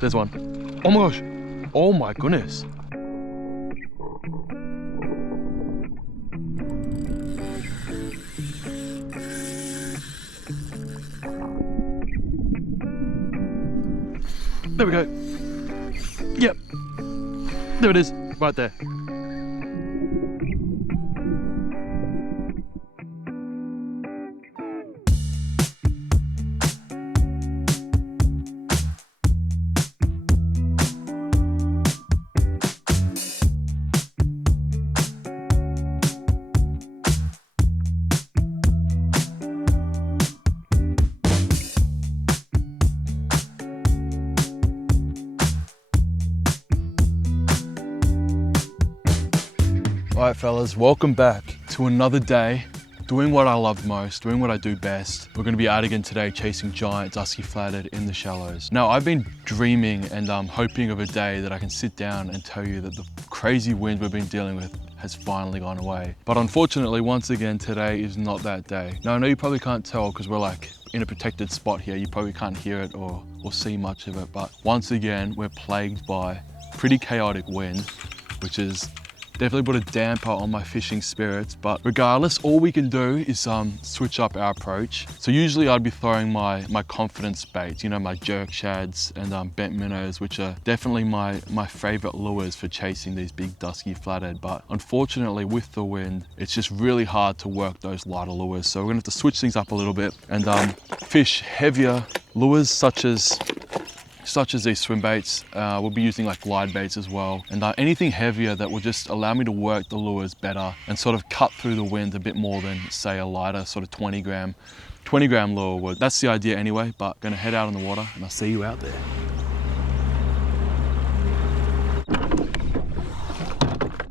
There's one. Oh my gosh. Oh my goodness. There we go. Yep. There it is, right there. All right, fellas, welcome back to another day doing what I love most, doing what I do best. We're gonna be out again today chasing giant Dusky Flathead in the shallows. Now, I've been dreaming and hoping of a day that I can sit down and tell you that the crazy wind we've been dealing with has finally gone away. But unfortunately, once again, today is not that day. Now, I know you probably can't tell because we're like in a protected spot here. You probably can't hear it or see much of it. But once again, we're plagued by pretty chaotic wind, which is definitely put a damper on my fishing spirits, but regardless, all we can do is switch up our approach. So usually I'd be throwing my confidence baits, you know, my jerk shads and bent minnows, which are definitely my favorite lures for chasing these big Dusky Flathead. But unfortunately with the wind, it's just really hard to work those lighter lures. So we're gonna have to switch things up a little bit and fish heavier lures such as these swim baits. We'll be using like glide baits as well, and anything heavier that will just allow me to work the lures better and sort of cut through the wind a bit more than say a lighter sort of 20 gram lure would. That's the idea anyway, but gonna head out on the water and I'll see you out there.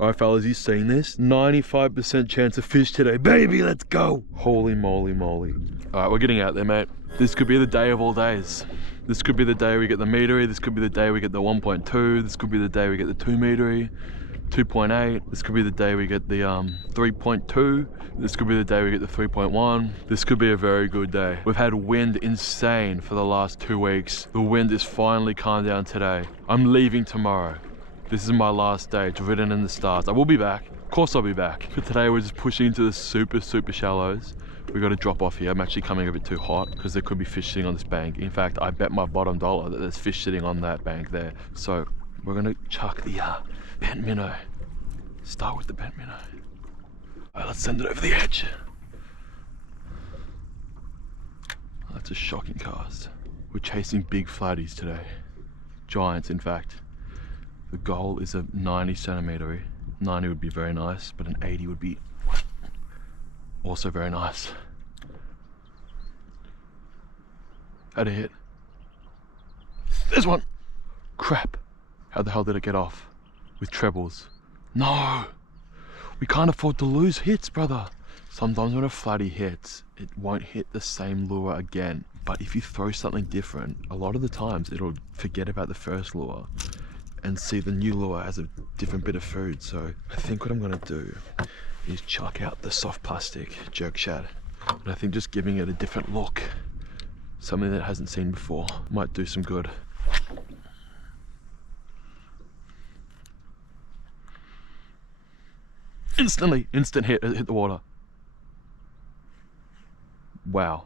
All right, fellas, you seen this? 95% chance of fish today, baby, let's go. Holy moly. All right, we're getting out there, mate. This could be the day of all days. This could be the day we get the metery. This could be the day we get the 1.2. This could be the day we get the 2 metery, 2.8. This could be the day we get the 3.2. This could be the day we get the 3.1. This could be a very good day. We've had wind insane for the last 2 weeks. The wind is finally calmed down today. I'm leaving tomorrow. This is my last day. It's written in the stars. I will be back. Of course I'll be back. But today we're just pushing into the super shallows. We got to drop off here. I'm actually coming a bit too hot because there could be fish sitting on this bank. In fact, I bet my bottom dollar that there's fish sitting on that bank there. So we're gonna chuck the bent minnow. Start with the bent minnow. All right, let's send it over the edge. That's a shocking cast. We're chasing big flatties today. Giants, in fact. The goal is a 90 centimeter. 90 would be very nice, but an 80 would be also very nice. Had a hit. There's one. Crap. How the hell did it get off? With trebles. No. We can't afford to lose hits, brother. Sometimes when a flatty hits, it won't hit the same lure again. But if you throw something different, a lot of the times it'll forget about the first lure and see the new lure as a different bit of food. So I think what I'm gonna do is chuck out the soft plastic jerk shad. And I think just giving it a different look, something that it hasn't seen before, might do some good. Instant hit, it hit the water. Wow,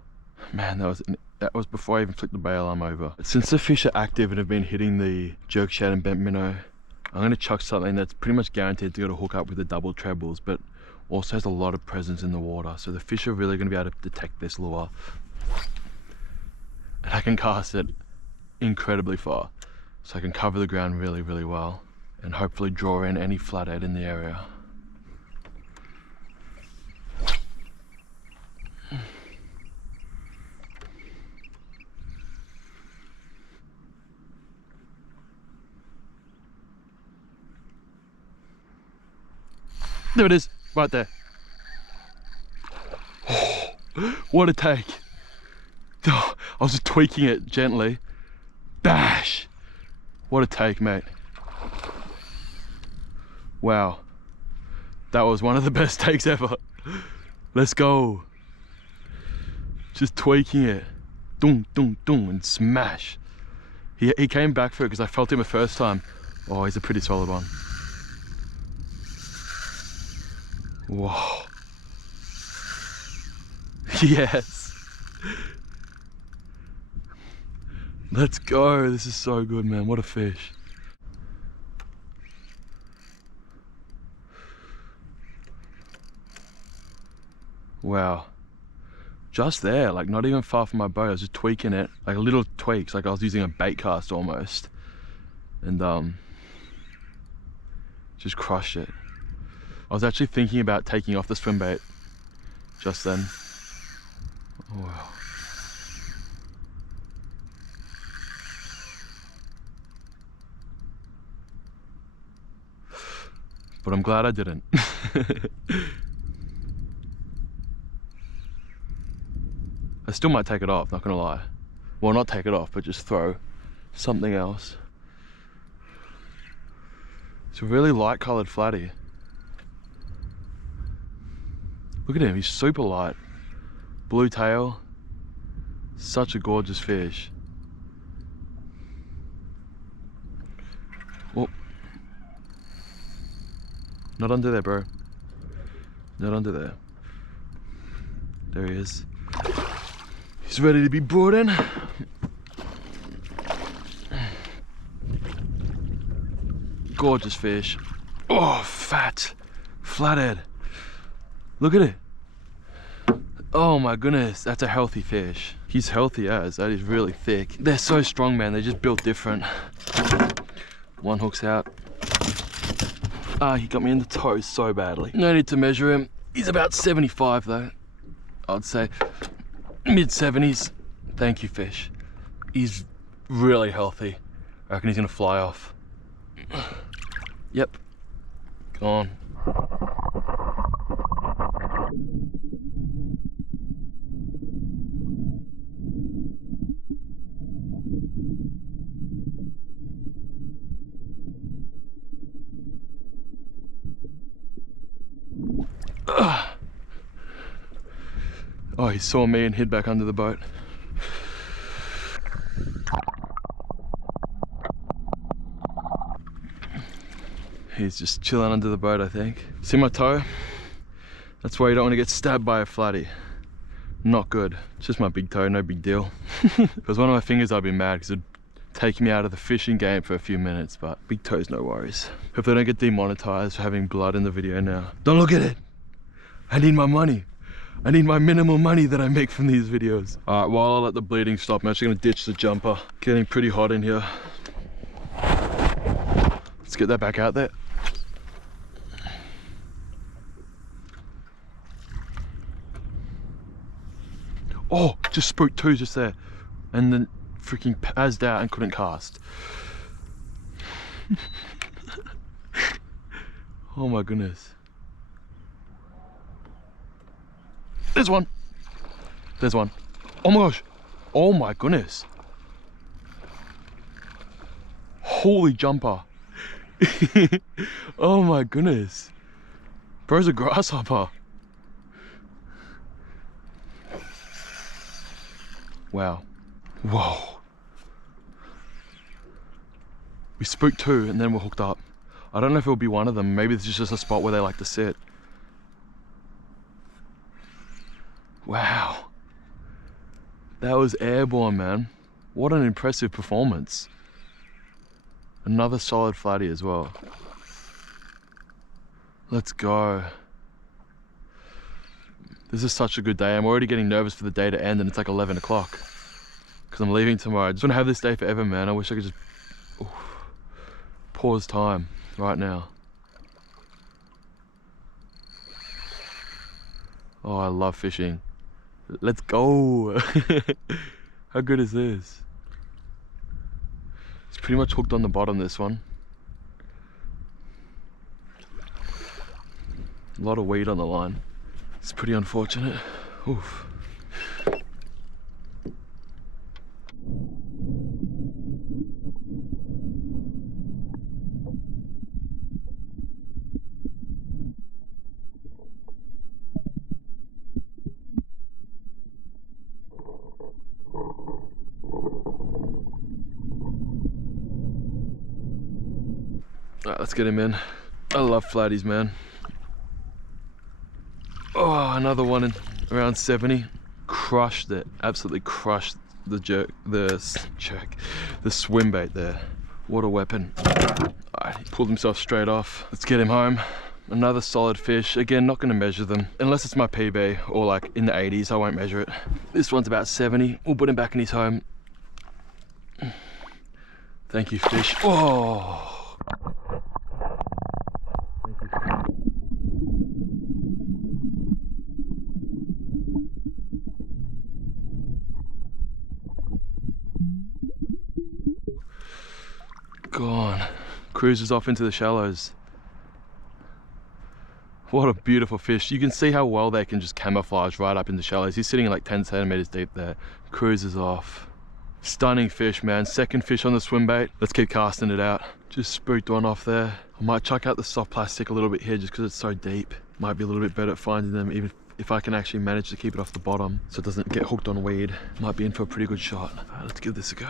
man, that was before I even flicked the bail arm over. Since the fish are active and have been hitting the jerk shad and bent minnow, I'm gonna chuck something that's pretty much guaranteed to go to hook up with the double trebles, but also has a lot of presence in the water. So the fish are really gonna be able to detect this lure. And I can cast it incredibly far. So I can cover the ground really well and hopefully draw in any flathead in the area. There it is, right there. Oh, what a take. Oh, I was just tweaking it gently. Bash! What a take, mate. Wow. That was one of the best takes ever. Let's go. Just tweaking it. Dong, dong, dong, and smash. He came back for it because I felt him the first time. Oh, he's a pretty solid one. Whoa. Yes. Let's go. This is so good, man. What a fish. Wow. Just there, like not even far from my boat. I was just tweaking it, like little tweaks, like I was using a bait cast almost. And just crushed it. I was actually thinking about taking off the swim bait just then. Wow. But I'm glad I didn't. I still might take it off, not gonna lie. Well, not take it off, but just throw something else. It's a really light coloured flatty. Look at him, he's super light. Blue tail. Such a gorgeous fish. Oh. Not under there, bro. Not under there. There he is. He's ready to be brought in. Gorgeous fish. Oh, fat. Flathead. Look at it. Oh my goodness, that's a healthy fish. He's healthy as, that is really thick. They're so strong, man, they're just built different. One hook's out. Ah, he got me in the toes so badly. No need to measure him. He's about 75 though. I'd say mid 70s. Thank you, fish. He's really healthy. I reckon he's gonna fly off. Yep, gone. Oh, he saw me and hid back under the boat. He's just chilling under the boat, I think. See my toe? That's why you don't want to get stabbed by a flatty. Not good. It's just my big toe, no big deal. If it was one of my fingers, I'd be mad because it'd take me out of the fishing game for a few minutes, but big toes, no worries. Hope they don't get demonetized for having blood in the video now. Don't look at it! I need my money. I need my minimal money that I make from these videos. All right, while I let the bleeding stop, I'm actually gonna ditch the jumper. Getting pretty hot in here. Let's get that back out there. Oh, just spooked two just there. And then freaking passed out and couldn't cast. Oh my goodness. There's one. There's one. Oh my gosh. Oh my goodness. Holy jumper. Oh my goodness. Bro's a grasshopper. Wow. Whoa. We spooked two and then we're hooked up. I don't know if it'll be one of them. Maybe this is just a spot where they like to sit. Wow. That was airborne, man. What an impressive performance. Another solid flatty as well. Let's go. This is such a good day. I'm already getting nervous for the day to end and it's like 11 o'clock. Because I'm leaving tomorrow. I just want to have this day forever, man. I wish I could just pause time right now. Oh, I love fishing. Let's go. How good is this? It's pretty much hooked on the bottom, this one. A lot of weed on the line. It's pretty unfortunate. Oof. Alright, let's get him in. I love flatties, man. Oh, another one in around 70. Crushed it, absolutely crushed the swim bait there. What a weapon. Alright, he pulled himself straight off. Let's get him home. Another solid fish. Again, not gonna measure them. Unless it's my PB or like in the 80s, I won't measure it. This one's about 70. We'll put him back in his home. Thank you, fish. Oh! Gone. Cruises off into the shallows. What a beautiful fish. You can see how well they can just camouflage right up in the shallows. He's sitting like 10 centimeters deep there. Cruises off. Stunning fish, man. Second fish on the swim bait. Let's keep casting it out. Just spooked one off there. I might chuck out the soft plastic a little bit here just because it's so deep. Might be a little bit better at finding them, even if I can actually manage to keep it off the bottom so it doesn't get hooked on weed. Might be in for a pretty good shot. All right, let's give this a go.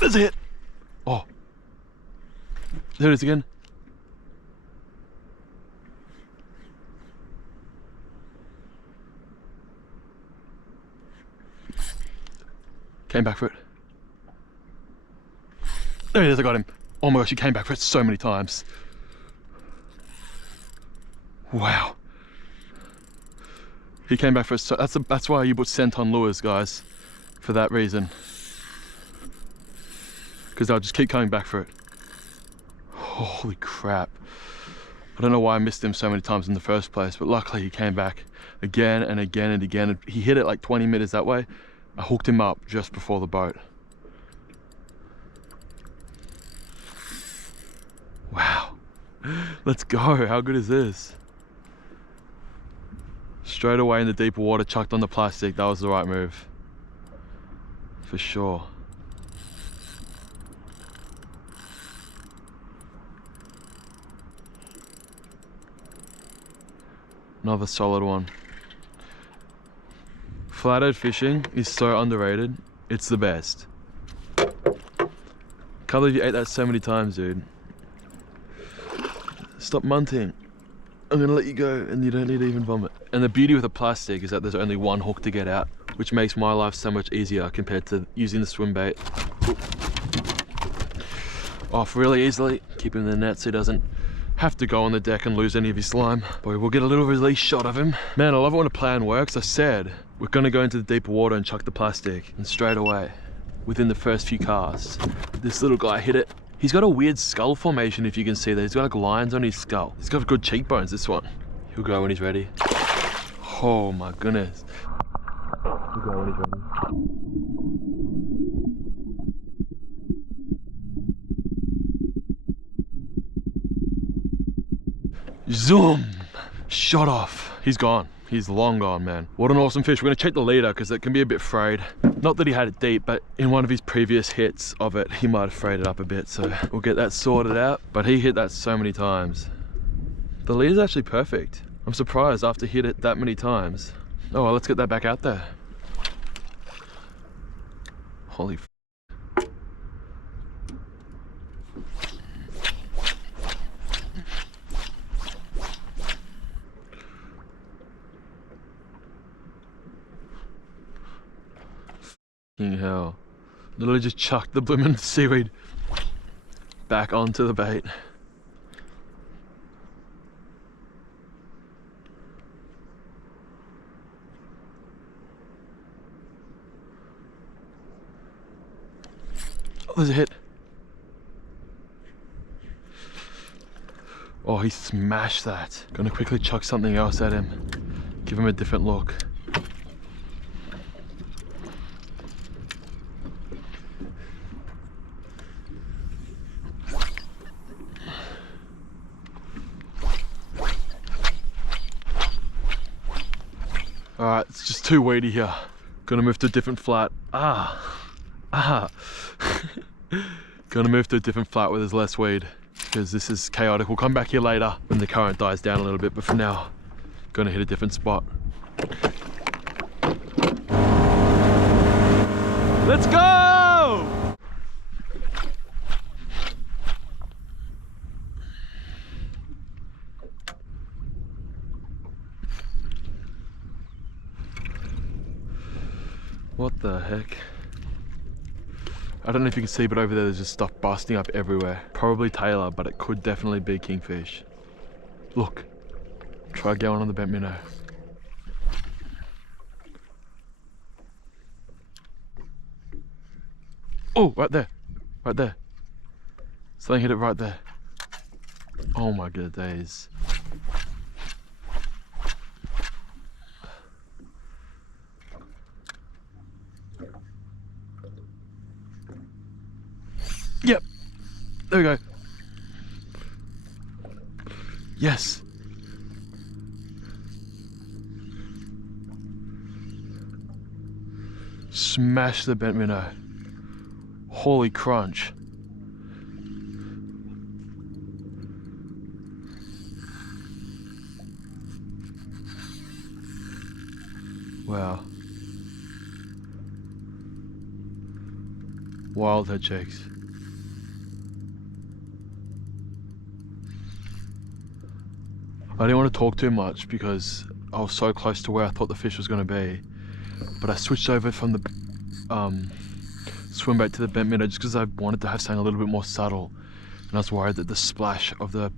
There's a hit. Oh, there it is again. Came back for it. There it is, I got him. Oh my gosh, he came back for it so many times. Wow. He came back for it. So that's why you put scent on lures, guys, for that reason. Because they'll just keep coming back for it. Holy crap. I don't know why I missed him so many times in the first place, but luckily he came back again and again and again. He hit it like 20 meters that way. I hooked him up just before the boat. Wow. Let's go. How good is this? Straight away in the deeper water, chucked on the plastic. That was the right move. For sure. Another solid one. Flathead fishing is so underrated. It's the best. Can't believe you ate that so many times, dude. Stop munting. I'm gonna let you go and you don't need to even vomit. And the beauty with the plastic is that there's only one hook to get out, which makes my life so much easier compared to using the swim bait. Ooh. Off really easily, keep him in the net so he doesn't have to go on the deck and lose any of his slime. Boy, we'll get a little release shot of him. Man, I love it when a plan works. I said we're gonna go into the deeper water and chuck the plastic, and straight away, within the first few casts, this little guy hit it. He's got a weird skull formation, if you can see that. He's got like lines on his skull. He's got good cheekbones, this one. He'll go when he's ready. Oh my goodness. He'll go when he's ready. Zoom! Shot off. He's gone. He's long gone, man. What an awesome fish. We're gonna check the leader because it can be a bit frayed. Not that he had it deep, but in one of his previous hits of it, he might have frayed it up a bit, so we'll get that sorted out. But he hit that so many times. The leader's actually perfect. I'm surprised after he hit it that many times. Oh well, let's get that back out there. Holy f. Hell. Literally just chucked the blooming seaweed back onto the bait. Oh, there's a hit. Oh, he smashed that. Gonna quickly chuck something else at him. Give him a different look. Alright, it's just too weedy here. Gonna move to a different flat. Gonna move to a different flat where there's less weed. because this is chaotic. We'll come back here later when the current dies down a little bit, but for now, gonna hit a different spot. Let's go! What the heck? I don't know if you can see, but over there there's just stuff busting up everywhere. Probably tailor, but it could definitely be kingfish. Look, try going on the bent minnow. Oh, right there, right there. Something hit it right there. Oh my good days. Yep, there we go. Yes. Smash the bent minnow. Holy crunch. Wow. Wild head shakes. I didn't want to talk too much because I was so close to where I thought the fish was going to be, but I switched over from the swim bait to the bent minnow just because I wanted to have something a little bit more subtle, and I was worried that the splash of the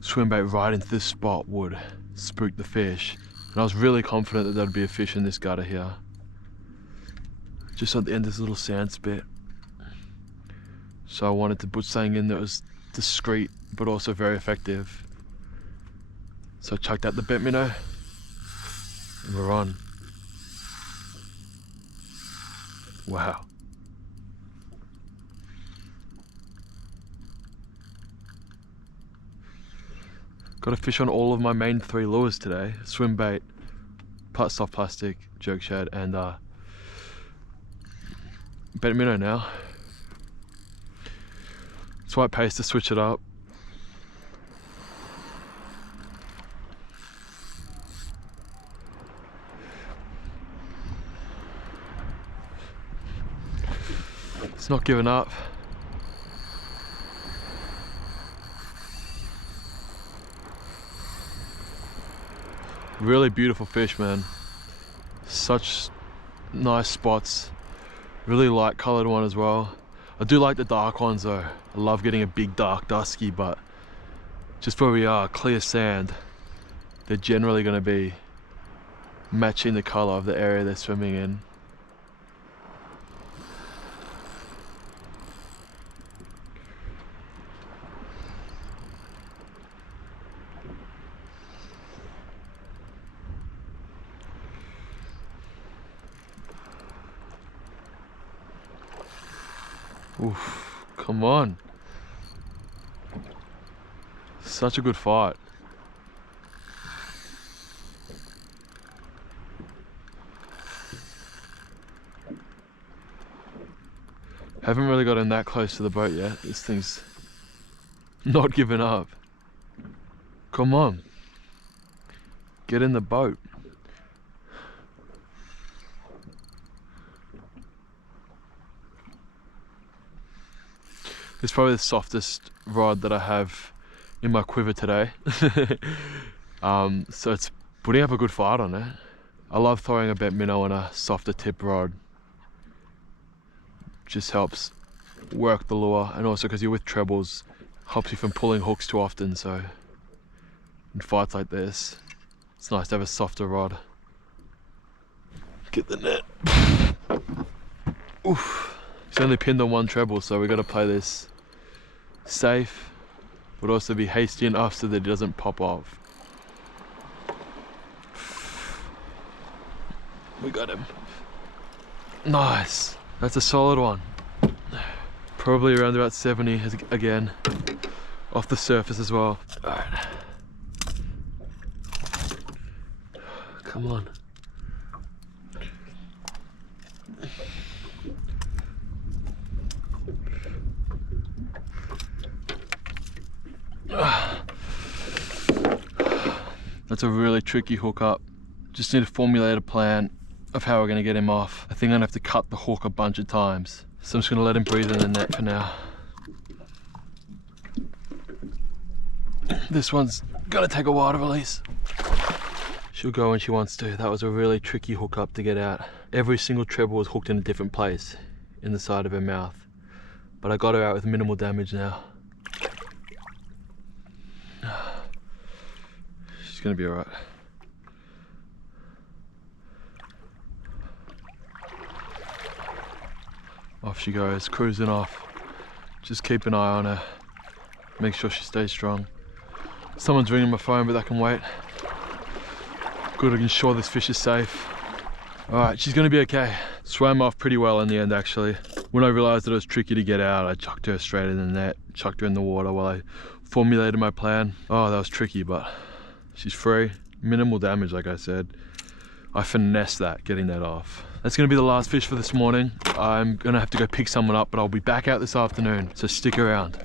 swim bait right into this spot would spook the fish, and I was really confident that there'd be a fish in this gutter here, just at the end of this little sand spit. So I wanted to put something in that was discreet but also very effective. So I chucked out the bent minnow and we're on. Wow. Got a fish on all of my main 3 lures today. Swim bait, soft plastic, jerk shad, and bent minnow now. Swipe paste to switch it up. It's not giving up. Really beautiful fish, man. Such nice spots. Really light colored one as well. I do like the dark ones though. I love getting a big dark dusky, but just where we are, clear sand, they're generally going to be matching the color of the area they're swimming in. Oof, come on. Such a good fight. Haven't really gotten that close to the boat yet. This thing's not giving up. Come on. Get in the boat. It's probably the softest rod that I have in my quiver today. So it's putting up a good fight on it. I love throwing a bent minnow on a softer tip rod. Just helps work the lure, and also because you're with trebles, helps you from pulling hooks too often. So in fights like this, it's nice to have a softer rod. Get the net. Oof. He's only pinned on 1 treble, so we got to play this safe, but also be hasty enough so that it doesn't pop off. We got him. Nice. That's a solid one. Probably around about 70 again, off the surface as well. All right. Come on. That's a really tricky hook up. Just need to formulate a plan of how we're gonna get him off. I think I'm gonna have to cut the hook a bunch of times. So I'm just gonna let him breathe in the net for now. This one's gonna take a while to release. She'll go when she wants to. That was a really tricky hook up to get out. Every single treble was hooked in a different place in the side of her mouth. But I got her out with minimal damage now. She's gonna be alright. Off she goes, cruising off. Just keep an eye on her. Make sure she stays strong. Someone's ringing my phone, but that can wait. Good, I can ensure this fish is safe. Alright, she's gonna be okay. Swam off pretty well in the end, actually. When I realized that it was tricky to get out, I chucked her straight in the net, chucked her in the water while I formulated my plan. Oh, that was tricky, but she's free. Minimal damage, like I said. I finessed that, getting that off. That's gonna be the last fish for this morning. I'm gonna have to go pick someone up, but I'll be back out this afternoon, so stick around.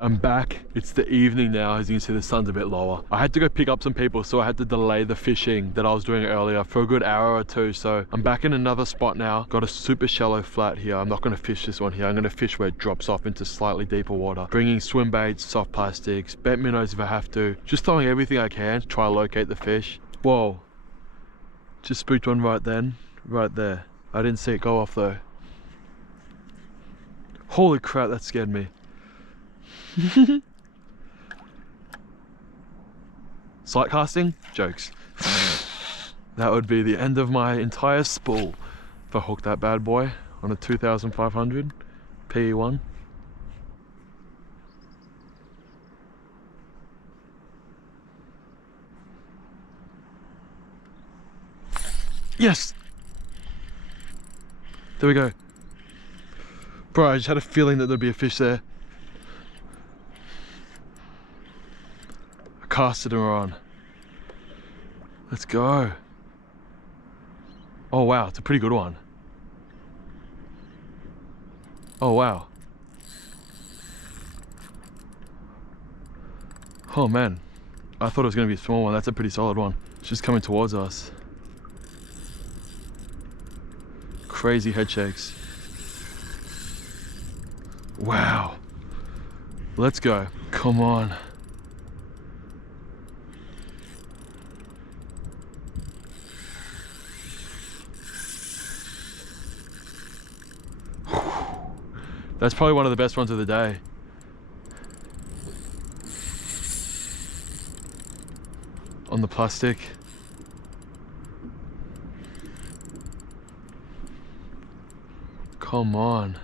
I'm back. It's the evening now. As you can see, the sun's a bit lower. I had to go pick up some people, so I had to delay the fishing that I was doing earlier for a good hour or two. So I'm back in another spot now. Got a super shallow flat here. I'm not going to fish this one here. I'm going to fish where it drops off into slightly deeper water. Bringing swim baits, soft plastics, bent minnows if I have to. Just throwing everything I can to try to locate the fish. Whoa. Just spooked one right then. Right there. I didn't see it go off though. Holy crap, that scared me. Sight casting? Jokes. That would be the end of my entire spool if I hooked that bad boy on a 2500 PE1. Yes! There we go. Bro, I just had a feeling that there'd be a fish there. Casted her on. Let's go. Oh wow, it's a pretty good one. Oh wow. Oh man, I thought it was going to be a small one. That's a pretty solid one. It's just coming towards us. Crazy head shakes. Wow. Let's go. Come on. That's probably one of the best ones of the day. On the plastic. Come on.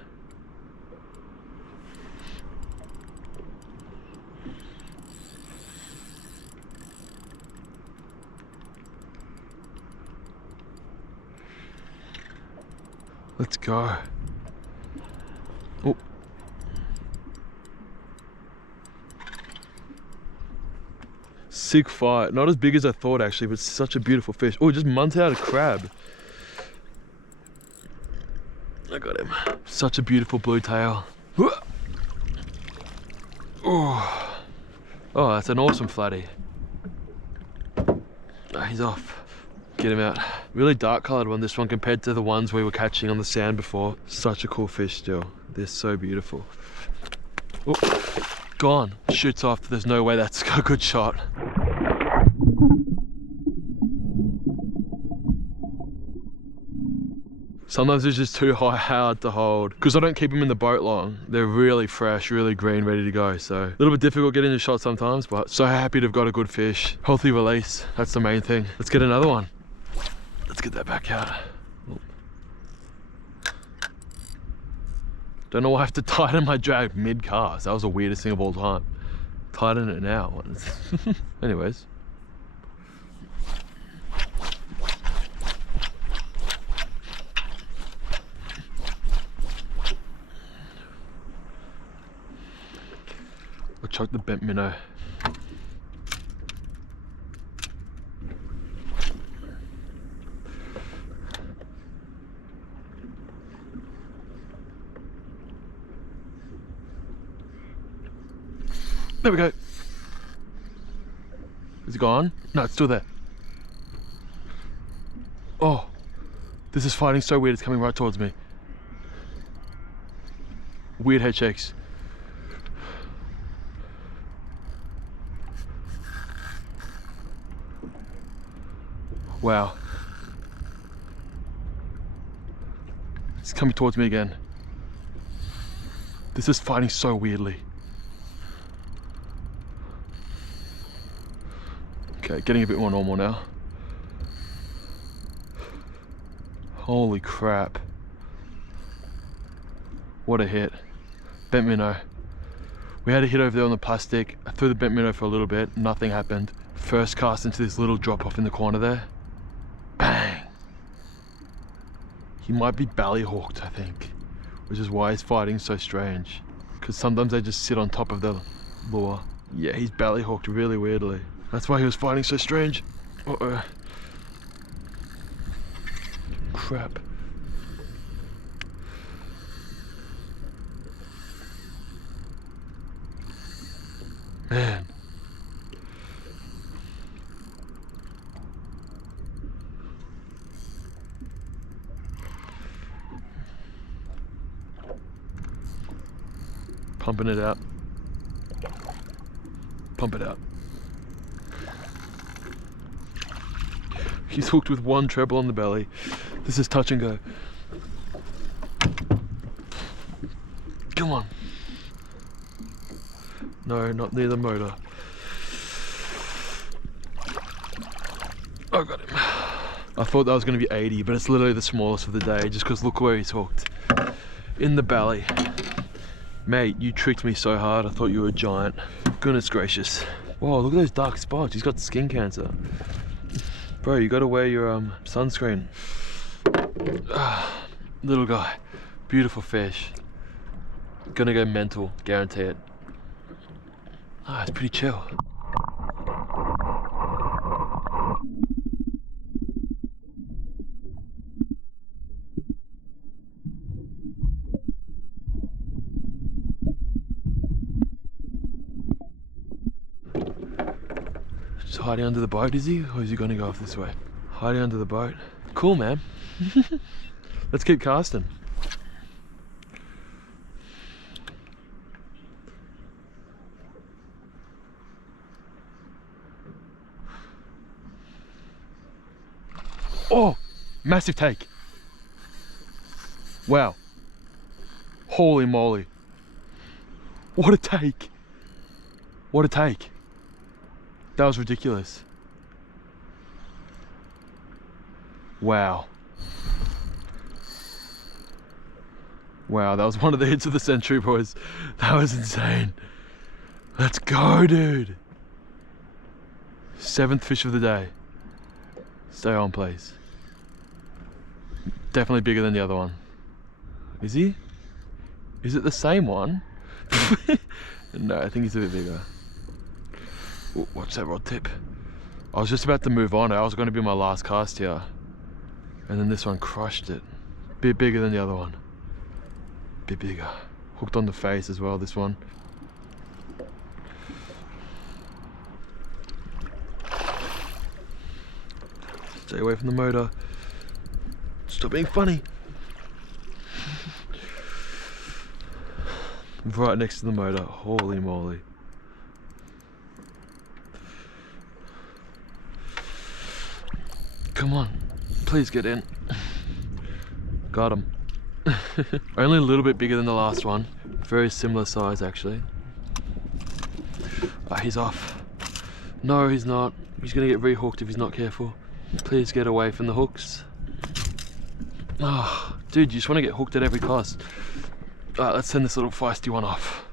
Let's go. Oh. Sick fight. Not as big as I thought actually, but such a beautiful fish. Oh, just munted out a crab. I got him. Such a beautiful blue tail. Oh, that's an awesome flatty. Oh, he's off. Get him out. Really dark coloured one, this one, compared to the ones we were catching on the sand before. Such a cool fish still. They're so beautiful. Oh, gone. Shoots off. There's no way that's a good shot. Sometimes it's just too hard to hold because I don't keep them in the boat long. They're really fresh, really green, ready to go. So a little bit difficult getting the shot sometimes, but so happy to have got a good fish. Healthy release, that's the main thing. Let's get another one. Let's get that back out. Don't know why I have to tighten my drag mid-cast. That was the weirdest thing of all time. Tighten it now. Anyways. I'll chuck the bent minnow. There we go. Is it gone? No, it's still there. Oh, this is fighting so weird, it's coming right towards me. Weird head shakes. Wow. It's coming towards me again. This is fighting so weirdly. Okay, getting a bit more normal now. Holy crap. What a hit. Bent minnow. We had a hit over there on the plastic. I threw the bent minnow for a little bit, nothing happened. First cast into this little drop off in the corner there. Bang! He might be belly hooked, I think, which is why he's fighting so strange. Because sometimes they just sit on top of the lure. Yeah, he's belly hooked really weirdly. That's why he was fighting so strange. Uh-oh. Crap. Man. Pumping it out. Pump it out. He's hooked with one treble on the belly. This is touch and go. Come on. No, not near the motor. Oh, got him. I thought that was going to be 80, but it's literally the smallest of the day, just because look where he's hooked. In the belly. Mate, you tricked me so hard, I thought you were a giant. Goodness gracious. Whoa, look at those dark spots. He's got skin cancer. Bro, you gotta wear your sunscreen. Little guy. Beautiful fish. Gonna go mental, guarantee it. Ah, it's pretty chill. Just hiding under the boat, is he? Or is he gonna go off this way? Hiding under the boat. Cool, man. Let's keep casting. Oh, massive take. Wow. Holy moly. What a take. What a take. That was ridiculous. Wow. Wow, that was one of the hits of the century, boys. That was insane. Let's go, dude. 7th fish of the day. Stay on, please. Definitely bigger than the other one. Is he? Is it the same one? No, I think he's a bit bigger. Ooh, watch that rod tip. I was just about to move on. I was going to be my last cast here. And then this one crushed it. Bit bigger than the other one. Bit bigger. Hooked on the face as well, this one. Stay away from the motor. Stop being funny. Right next to the motor. Holy moly. Come on, please get in. Got him. Only a little bit bigger than the last one. Very similar size actually. Ah, he's off. No, he's not. He's gonna get re-hooked if he's not careful. Please get away from the hooks. Oh, dude, you just want to get hooked at every cost. Alright, let's send this little feisty one off.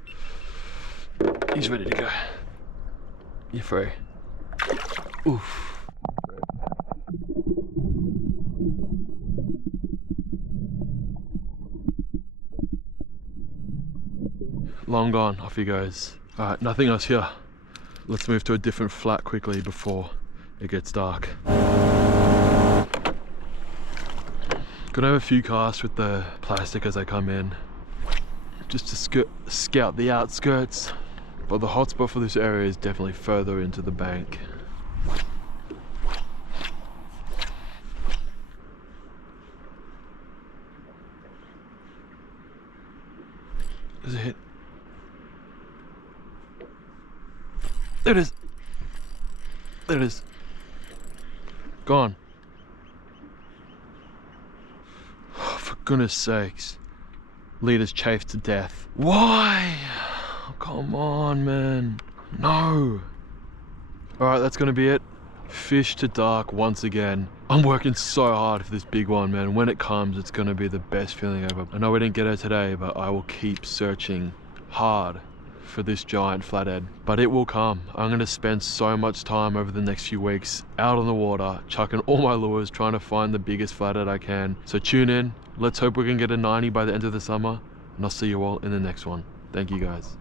He's ready to go. You're free. Oof. Long gone, off he goes. Alright, nothing else here. Let's move to a different flat quickly before it gets dark. Gonna have a few casts with the plastic as I come in. Just to scout the outskirts. But the hotspot for this area is definitely further into the bank. There's a hit. There it is. There it is. Gone. Oh, for goodness sakes. Leader's chafed to death. Why? Oh, come on, man. No. Alright, that's gonna be it. Fish to dark once again. I'm working so hard for this big one, man. When it comes, it's gonna be the best feeling ever. I know we didn't get her today, but I will keep searching hard for this giant flathead. But it will come. I'm gonna spend so much time over the next few weeks out on the water, chucking all my lures, trying to find the biggest flathead I can. So tune in. Let's hope we can get a 90 by the end of the summer. And I'll see you all in the next one. Thank you guys.